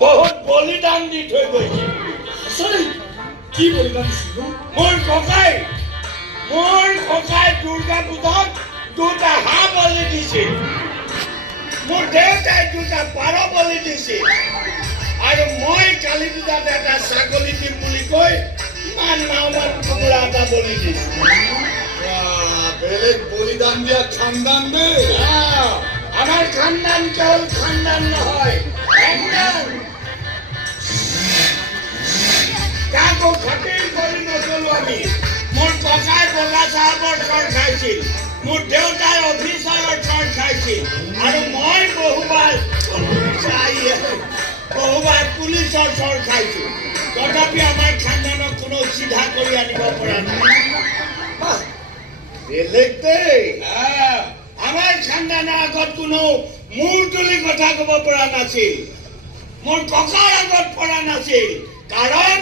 বহুত বলিদান দি থৈ গৈছে। আচলতে কি বলিদান দিছিল? মোৰ ককাই দুৰ্গা পূজাত 2টা হাঁহ বলি দিছিল। মোৰ দেউতাই 2টা পাৰ বলি দিছিল। আৰু মই কালী পূজাত এটা ছাগলী দিম বুলি কৈ ইমান নাওমান কুকুৰা এটা বলি দিছিল। বেলেগ বলিদান দিয়া খানদান দেই। আমাৰ খানদান কেৱল খানদান নহয়, খানদান কাকো খাতিৰ কৰি নচলো আমি। মোৰ ককাই বগা চাহাবৰ চৰ খাইছিল, মোৰ দেউতাই অফিচাৰৰ চৰ খাইছিল, আৰু মই বহুবাৰ পুলিচৰ চৰ খাইছো। তথাপি আমাৰ খানদানক কোনো চিধা কৰি আনিব পৰা নাই। বেলেগ দেই। আমাৰ খানদানৰ আগত কোনো মূৰ তুলি কথা কব পৰা নাছিল, মোৰ ককাৰ আগত পৰা নাছিল। কাৰণ